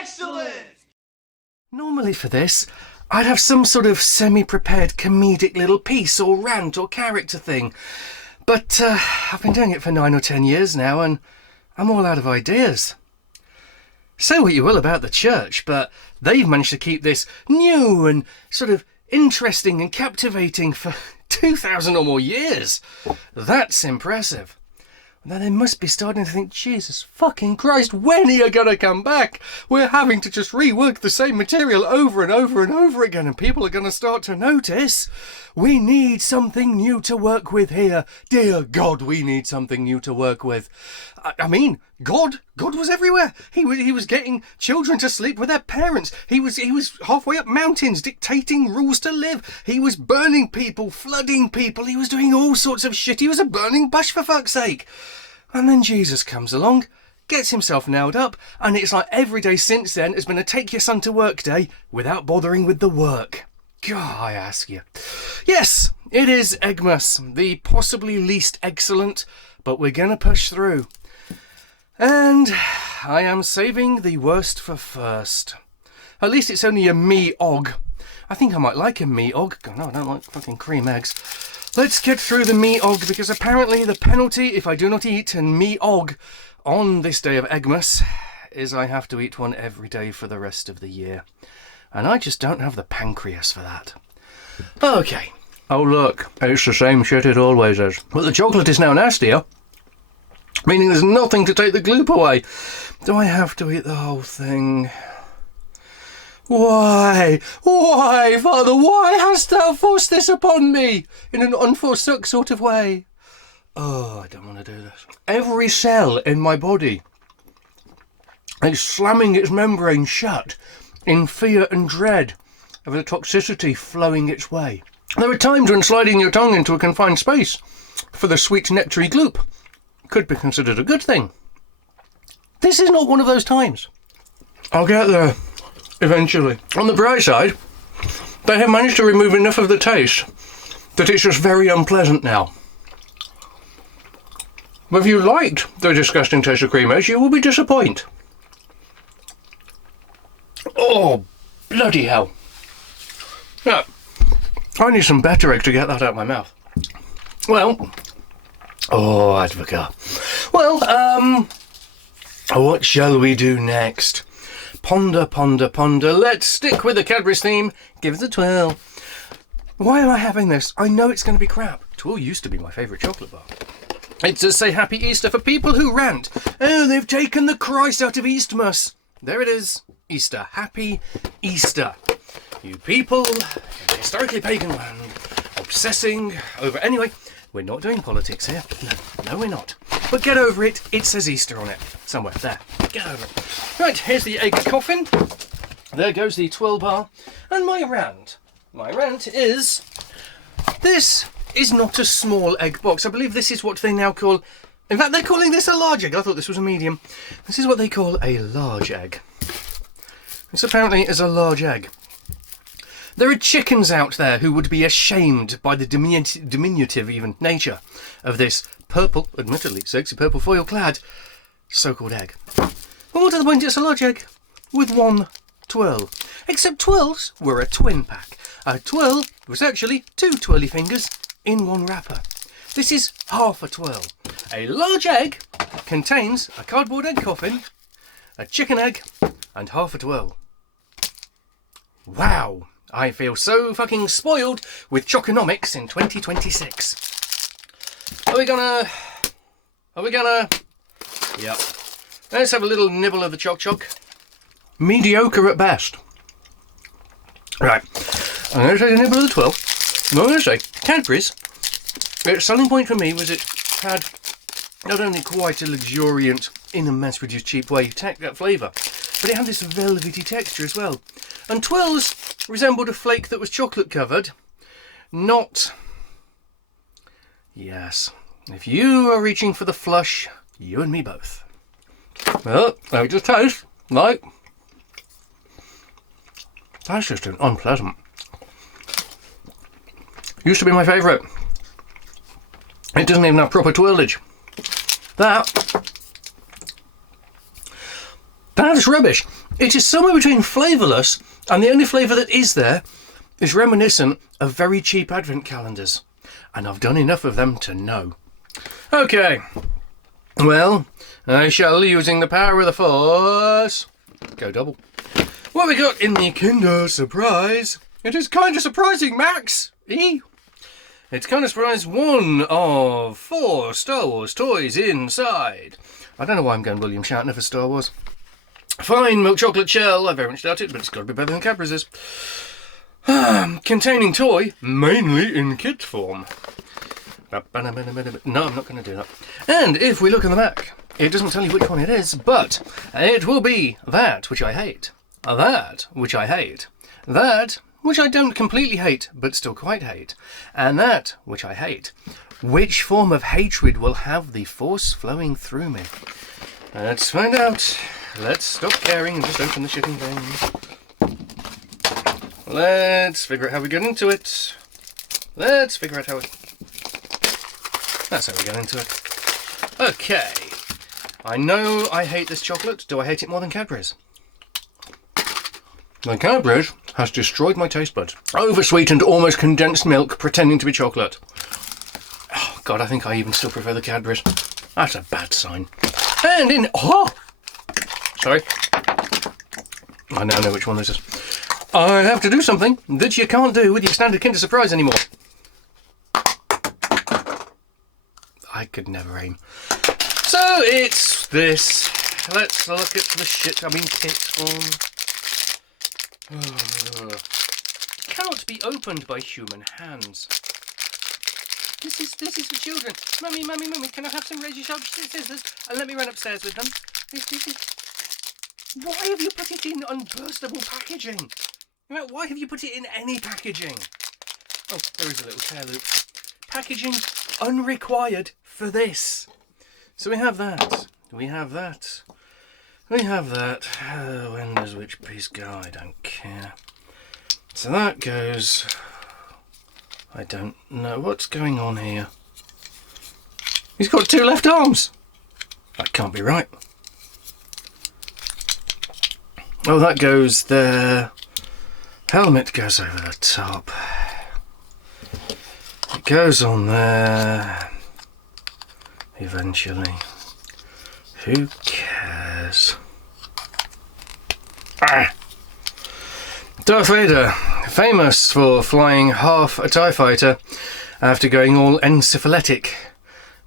Excellent! Normally for this, I'd have some sort of semi-prepared comedic little piece or rant or character thing. But I've been doing it for 9 or 10 years now and I'm all out of ideas. Say what you will about the church, but they've managed to keep this new and sort of interesting and captivating for 2,000 or more years. That's impressive. Now they must be starting to think, Jesus fucking Christ, when are you gonna come back? We're having to just rework the same material over and over and over again, and people are gonna start to notice. We need something new to work with here. Dear God, we need something new to work with. I mean, God was everywhere. He was getting children to sleep with their parents. He was halfway up mountains dictating rules to live. He was burning people, flooding people. He was doing all sorts of shit. He was a burning bush, for fuck's sake. And then Jesus comes along, gets himself nailed up, and it's like every day since then has been a take your son to work day without bothering with the work. God, I ask you. Yes, it is Eggmas, the possibly least excellent, but we're gonna push through. And I am saving the worst for first. At least it's only a me-og. I think I might like a me-og. No, I don't like fucking cream eggs. Let's get through the me-og, because apparently the penalty if I do not eat a me-og on this day of Eggmas is I have to eat one every day for the rest of the year. And I just don't have the pancreas for that. Okay. Oh look, it's the same shit it always is. But the chocolate is now nastier, meaning there's nothing to take the gloop away. Do I have to eat the whole thing? Why, Father, why hast thou forced this upon me in an unforsook sort of way? Oh, I don't want to do this. Every cell in my body is slamming its membrane shut in fear and dread of the toxicity flowing its way. There are times when sliding your tongue into a confined space for the sweet nectary gloop could be considered a good thing. This is not one of those times. I'll get there. Eventually. On the bright side, they have managed to remove enough of the taste that it's just very unpleasant now. But if you liked the disgusting taste of cream eggs, you will be disappointed. Oh, bloody hell. Yeah, I need some better egg to get that out of my mouth. Well, oh, advocate. Well, what shall we do next? Ponder, ponder, ponder. Let's stick with the Cadbury's theme. Give us a twirl. Why am I having this? I know it's going to be crap. Twirl used to be my favourite chocolate bar. It does say Happy Easter for people who rant. Oh, they've taken the Christ out of Eastmas. There it is. Easter. Happy Easter. You people in a historically pagan land obsessing over... Anyway, we're not doing politics here. No, we're not. But get over it. It says Easter on it. Somewhere. There. Get over it. Right, here's the egg coffin. There goes the twirl bar. And my rant. My rant is... This is not a small egg box. I believe this is what they now call... In fact, they're calling this a large egg. I thought this was a medium. This is what they call a large egg. This apparently is a large egg. There are chickens out there who would be ashamed by the diminutive even nature of this purple, admittedly sexy purple foil-clad so-called egg. Well, more to the point, it's a large egg with one twirl. Except twirls were a twin pack. A twirl was actually two twirly fingers in one wrapper. This is half a twirl. A large egg contains a cardboard egg coffin, a chicken egg, and half a twirl. Wow, I feel so fucking spoiled with choconomics in 2026. Are we gonna... Yep. Let's have a little nibble of the choc. Mediocre at best. Right, I'm going to take a nibble of the twirl. I'm going to say, Cadbury's, its selling point for me was it had not only quite a luxuriant, in a mass-produced cheap way, flavour, but it had this velvety texture as well. And twirls resembled a flake that was chocolate covered, not... Yes, if you are reaching for the flush, you and me both. Well, I just taste like... That's just unpleasant. Used to be my favourite. It doesn't even have proper twirlage. That That's rubbish. It is somewhere between flavourless, and the only flavour that is there is reminiscent of very cheap advent calendars. And I've done enough of them to know. Okay. Well, I shall, using the power of the Force, go double. What we got in the Kinder Surprise? It is kind of surprising, Max. It's kind of surprise 1 of 4 Star Wars toys inside. I don't know why I'm going William Shatner for Star Wars. Fine milk chocolate shell. I very much doubt it, but it's got to be better than Cadbury's. Containing toy, mainly in kit form. No, I'm not going to do that. And if we look in the back, it doesn't tell you which one it is, but it will be that which I hate, that which I hate, that which I don't completely hate, but still quite hate, and that which I hate. Which form of hatred will have the Force flowing through me? Let's find out. Let's stop caring and just open the shitting thing. Let's figure out how we get into it. Let's figure out how it... That's how we get into it. Okay. I know I hate this chocolate. Do I hate it more than Cadbury's? The Cadbury's has destroyed my taste buds. Oversweetened, almost condensed milk pretending to be chocolate. Oh, God, I think I even still prefer the Cadbury's. That's a bad sign. And in... Oh! Sorry. I now know which one this is. I have to do something that you can't do with your standard Kinder Surprise anymore. I could never aim. So it's this. Let's look at the kit form. Cannot be opened by human hands. This is for children. Mummy, can I have some razor-sharp scissors? And let me run upstairs with them. Why have you put it in unburstable packaging? Why have you put it in any packaging? Oh, there is a little tear loop. Packaging unrequired for this. So we have that. We have that. We have that. When does which piece go? I don't care. So that goes... I don't know what's going on here. He's got 2 left arms. That can't be right. Oh, that goes there. Helmet goes over the top. It goes on there. Eventually. Who cares? Ah! Darth Vader, famous for flying half a TIE fighter after going all encephalitic,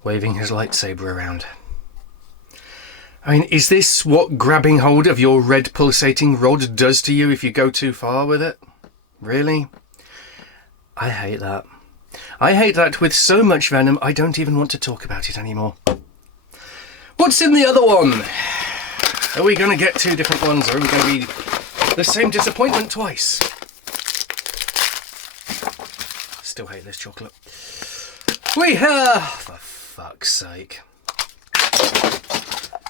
waving his lightsaber around. I mean, is this what grabbing hold of your red pulsating rod does to you if you go too far with it? Really? I hate that. I hate that with so much venom, I don't even want to talk about it anymore. What's in the other one? Are we going to get 2 different ones, or are we going to be the same disappointment twice? Still hate this chocolate. We have... For fuck's sake.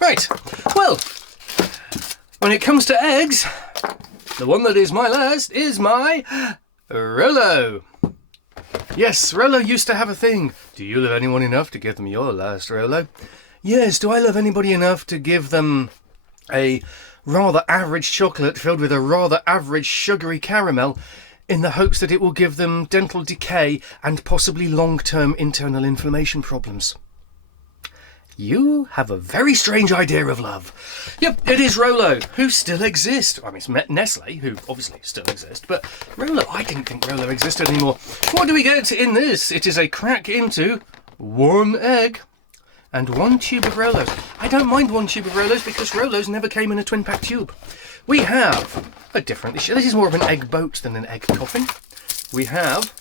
Right, well, when it comes to eggs, the one that is my last is my Rolo. Yes, Rolo used to have a thing. Do you love anyone enough to give them your last Rolo? Yes, do I love anybody enough to give them a rather average chocolate filled with a rather average sugary caramel in the hopes that it will give them dental decay and possibly long-term internal inflammation problems? You have a very strange idea of love. Yep, it is Rolo, who still exists. I mean, it's Nestle, who obviously still exist, but Rolo, I didn't think Rolo existed anymore. What do we get in this? It is a crack into 1 egg and 1 tube of Rolos. I don't mind 1 tube of Rolos because Rolos never came in a twin pack tube. We have a different... This is more of an egg boat than an egg coffin. We have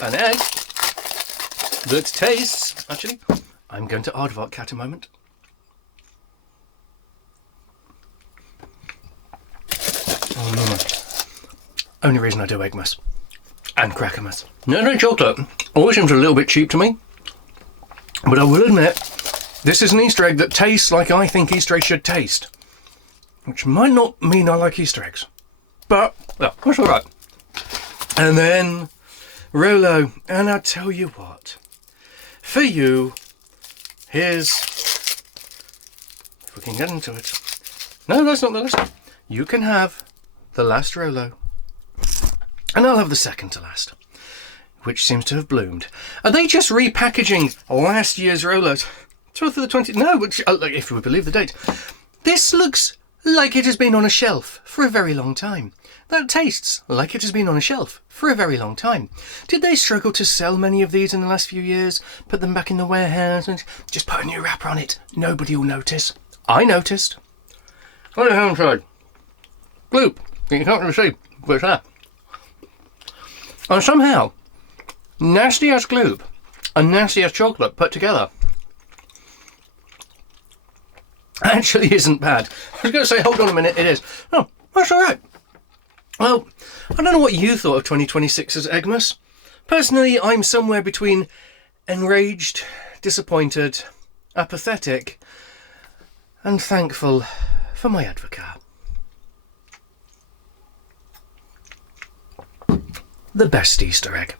an egg that tastes... Actually... I'm going to aardvark cat a moment. Only reason I do Eggmas. And Crackermas. No chocolate. Always seems a little bit cheap to me. But I will admit, this is an Easter egg that tastes like I think Easter eggs should taste. Which might not mean I like Easter eggs. But, well, that's alright. And then, Rolo. And I tell you what. For you... Here's, if we can get into it, No, that's not the last. You can have the last Rolo. And I'll have the second to last, which seems to have bloomed. Are they just repackaging last year's Rolos? 12th of the 20th? No, but if we believe the date. This looks like it has been on a shelf for a very long time. That tastes like it has been on a shelf for a very long time. Did they struggle to sell many of these in the last few years? Put them back in the warehouse and just put a new wrapper on it? Nobody will notice. I noticed. What the hell inside? Gloop. You can't really see, but it's there. And somehow, nasty as gloop and nasty as chocolate put together actually isn't bad. I was going to say, hold on a minute, it is. Oh, that's all right. Well, I don't know what you thought of 2026's Eggmas. Personally, I'm somewhere between enraged, disappointed, apathetic, and thankful for my advocate. The best Easter egg.